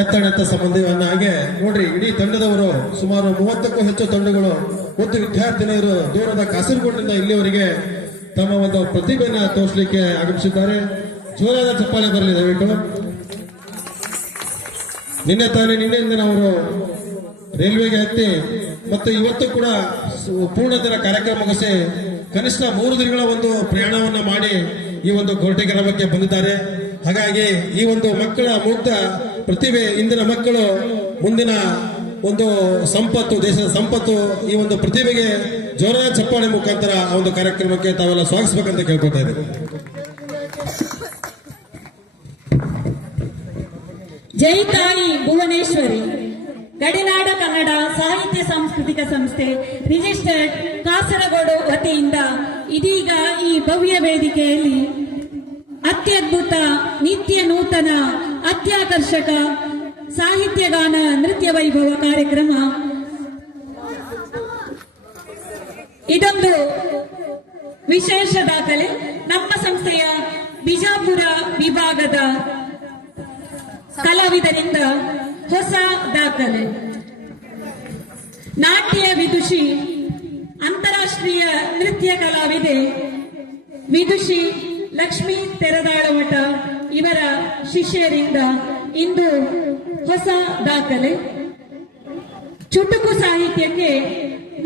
ಎತ್ತಡೆತ್ತ ಸಂಬಂಧವನ್ನ ಹಾಗೆ ನೋಡ್ರಿ, ಇಡೀ ತಂಡದವರು ಸುಮಾರು 30ಕ್ಕೂ ಹೆಚ್ಚು ತಂಡಗಳು ಮತ್ತು ವಿದ್ಯಾರ್ಥಿನಿಯರು ದೂರದ ಕಾಸರಗೋಡಿನಿಂದ ಇಲ್ಲಿಯವರೆಗೆ ತಮ್ಮ ಒಂದು ಪ್ರತಿಭೆಯನ್ನು ತೋರಿಸಲಿಕ್ಕೆ ಆಗಮಿಸಿದ್ದಾರೆ. ಜೋರಾದ ಚಪ್ಪಾಳೆ ಬರಲಿ ದಯವಿಟ್ಟು. ನಿನ್ನೆಯಿಂದ ಅವರು ರೈಲ್ವೆಗೆ ಹತ್ತಿ ಮತ್ತು ಇವತ್ತು ಕೂಡ ಪೂರ್ಣ ದಿನ ಕಾರ್ಯಕ್ರಮ ಮುಗಿಸಿ ಕನಿಷ್ಠ 3 ದಿನಗಳ ಒಂದು ಪ್ರಯಾಣವನ್ನ ಮಾಡಿ ಈ ಒಂದು ಗೋಲ್ಟೆ ಗ್ರಾಮಕ್ಕೆ ಬಂದಿದ್ದಾರೆ. ಹಾಗಾಗಿ ಈ ಒಂದು ಮಕ್ಕಳ ಮುಗ್ಧ ಪ್ರತಿಭೆ, ಇಂದಿನ ಮಕ್ಕಳು ಮುಂದಿನ ಒಂದು ಸಂಪತ್ತು, ದೇಶದ ಸಂಪತ್ತು. ಈ ಒಂದು ಪ್ರತಿಭೆಗೆ ಜೋರಾದ ಚಪ್ಪಾಳೆ ಮುಖಾಂತರ ಆ ಒಂದು ಕಾರ್ಯಕ್ರಮಕ್ಕೆ ತಾವೆಲ್ಲ ಸ್ವಾಗತಿಸಬೇಕಂತ ಕೇಳ್ಕೊತಾ ಇದ್ದೀವಿ. ಜೈ ತಾಯಿ ಭುವನೇಶ್ವರಿ. ಗಡಿನಾಡ ಕನ್ನಡ ಸಾಹಿತ್ಯ ಸಾಂಸ್ಕೃತಿಕ ಸಂಸ್ಥೆ ರಿಜಿಸ್ಟರ್ಡ್ ಕಾಸರಗೋಡು ವತಿಯಿಂದ ಇದೀಗ ಈ ಭವ್ಯ ವೇದಿಕೆಯಲ್ಲಿ ಅತ್ಯದ್ಭುತ, ನಿತ್ಯ ನೂತನ, ಅತ್ಯಾಕರ್ಷಕ ಸಾಹಿತ್ಯಗಾನ ನೃತ್ಯ ವೈಭವ ಕಾರ್ಯಕ್ರಮ. ಇದೊಂದು ವಿಶೇಷ ದಾಖಲೆ. ನಮ್ಮ ಸಂಸ್ಥೆಯ ಬಿಜಾಪುರ ವಿಭಾಗದ ಕಲಾವಿದರಿಂದ ಹೊಸ ದಾಖಲೆ. ನಾಟ್ಯ ವಿದುಷಿ, ಅಂತಾರಾಷ್ಟ್ರೀಯ ನೃತ್ಯ ಕಲಾವಿದೆ ವಿದುಷಿ ಲಕ್ಷ್ಮೀ ತೆರದಾಳಮಠ ಇವರ ಶಿಷ್ಯರಿಂದ ಇಂದು ಹೊಸ ದಾಖಲೆ. ಚುಟುಕು ಸಾಹಿತ್ಯಕ್ಕೆ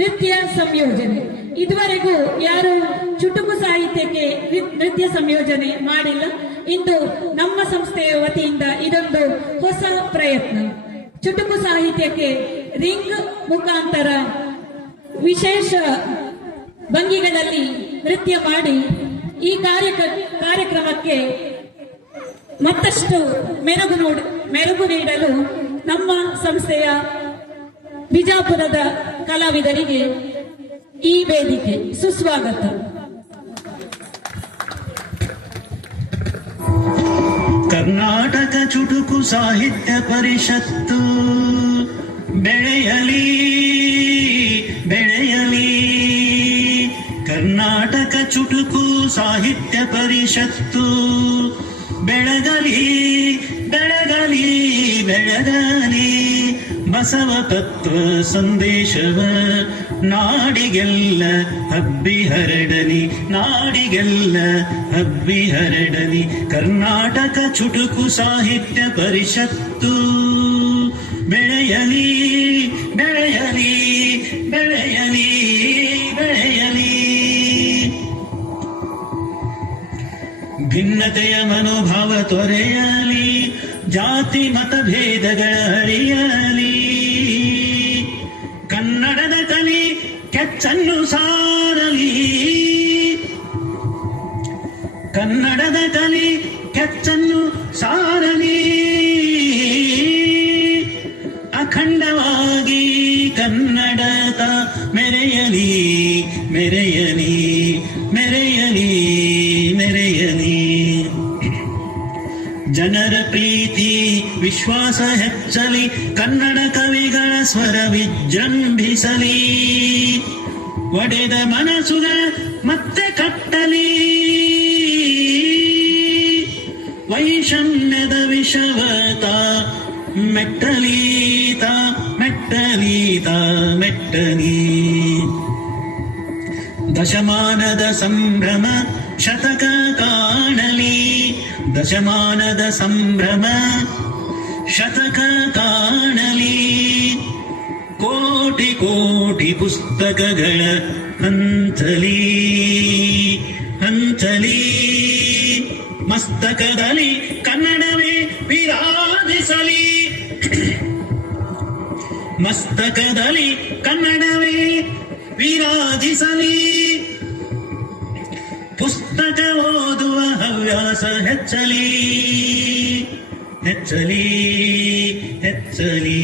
ನೃತ್ಯ ಸಂಯೋಜನೆ. ಇದುವರೆಗೂ ಯಾರು ಚುಟುಕು ಸಾಹಿತ್ಯಕ್ಕೆ ನೃತ್ಯ ಸಂಯೋಜನೆ ಮಾಡಿಲ್ಲ. ಇಂದು ನಮ್ಮ ಸಂಸ್ಥೆಯ ವತಿಯಿಂದ ಇದೊಂದು ಹೊಸ ಪ್ರಯತ್ನ. ಚುಟುಕು ಸಾಹಿತ್ಯಕ್ಕೆ ರಿಂಗ್ ಮುಖಾಂತರ ವಿಶೇಷ ಭಂಗಿಗಳಲ್ಲಿ ನೃತ್ಯ ಮಾಡಿ ಈ ಕಾರ್ಯಕ್ರಮಕ್ಕೆ ಮತ್ತಷ್ಟು ಮೆರುಗು ನೀಡಲು ನಮ್ಮ ಸಂಸ್ಥೆಯ ಬಿಜಾಪುರದ ಕಲಾವಿದರಿಗೆ ಈ ವೇದಿಕೆ ಸುಸ್ವಾಗತ. ಕರ್ನಾಟಕ ಚುಟುಕು ಸಾಹಿತ್ಯ ಪರಿಷತ್ತು ಬೆಳೆಯಲಿ ಬೆಳೆಯಲಿ. ಕರ್ನಾಟಕ ಚುಟುಕು ಸಾಹಿತ್ಯ ಪರಿಷತ್ತು ಬೆಳಗಲಿ ಬೆಳಗಲಿ ಬೆಳಗಲಿ. ಬಸವ ತತ್ವ ಸಂದೇಶವ ನಾಡಿಗೆಲ್ಲ ಹಬ್ಬಿ ಹರಡಲಿ, ನಾಡಿಗೆಲ್ಲ ಹಬ್ಬಿ ಹರಡಲಿ. ಕರ್ನಾಟಕ ಚುಟುಕು ಸಾಹಿತ್ಯ ಪರಿಷತ್ತು ಬೆಳೆಯಲಿ ಬೆಳೆಯಲಿ ಬೆಳೆಯಲಿ ಬೆಳೆಯಲಿ. ಭಿನ್ನತೆಯ ಮನೋಭಾವ ತೊರೆಯಲಿ, ಜಾತಿ ಮತಭೇದಗಳ ಅರಿಯಲಿ. ಕನ್ನಡದ ಕಲಿ ಕೆಚ್ಚನ್ನು ಸಾರಲಿ, ಕನ್ನಡದ ಕಲಿ ಕೆಚ್ಚನ್ನು ಸಾರಲಿ. ಅಖಂಡವಾಗಿ ಕನ್ನಡದ ಮೆರೆಯಲಿ ಮೆರೆಯಲಿ ಮೆರೆಯಲಿ ಮೆರೆಯಲಿ. ಜನರ ಪ್ರೀತಿ ವಿಶ್ವಾಸ ಹೆಚ್ಚಲಿ, ಕನ್ನಡ ಕವಿಗಳ ಸ್ವರ ವಿಜೃಂಭಿಸಲಿ. ಒಡೆದ ಮನಸ್ಸುಗಳ ಮತ್ತೆ ಕಟ್ಟಲಿ, ವೈಷಮ್ಯದ ವಿಷವತ ಮೆಟ್ಟಲೀತ ಮೆಟ್ಟಲೀತ ಮೆಟ್ಟಲಿ. ದಶಮಾನದ ಸಂಭ್ರಮ ಶತಕ ಕಾಣಲಿ, ದಶಮಾನದ ಸಂಭ್ರಮ ಶತಕ ಕಾಣಲಿ. ಕೋಟಿ ಕೋಟಿ ಪುಸ್ತಕಗಳ ಹಂಚಲಿ ಹಂಚಲಿ. ಮಸ್ತಕದಲ್ಲಿ ಕನ್ನಡವೇ ವಿರಾಜಿಸಲಿ, ಮಸ್ತಕದಲ್ಲಿ ಕನ್ನಡವೇ ವಿರಾಜಿಸಲಿ. ಪುಸ್ತಕ ಓದುವ ಹವ್ಯಾಸ ಹೆಚ್ಚಲಿ ಹೆಚ್ಚಲಿ ಹೆಚ್ಚಲಿ.